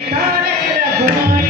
Dale,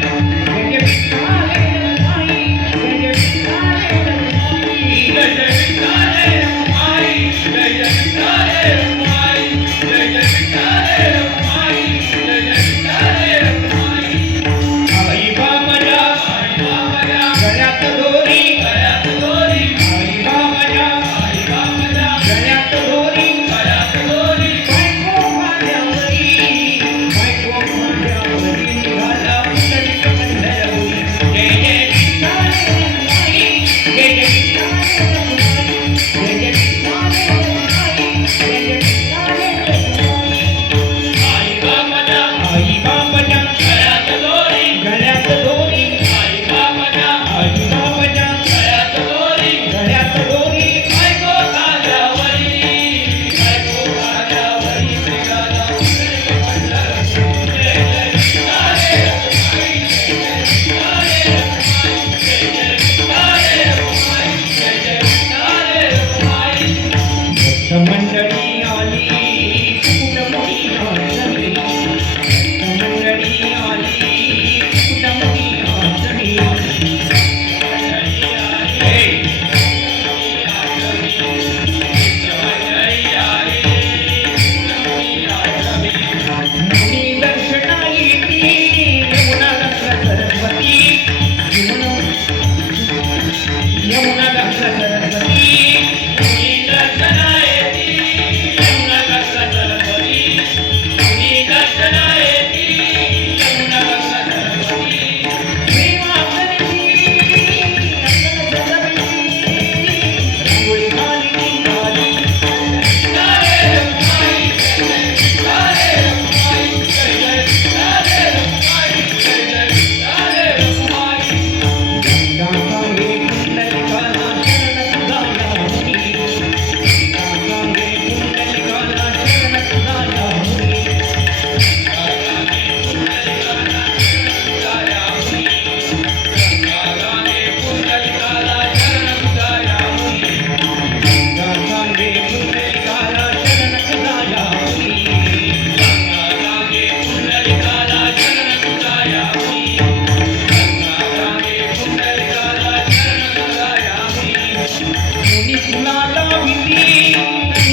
ముని కులాల విని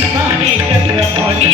తానే చంద్రమణి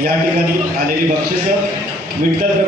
या ठिकाणी आलेली बक्षिसं विठ्ठल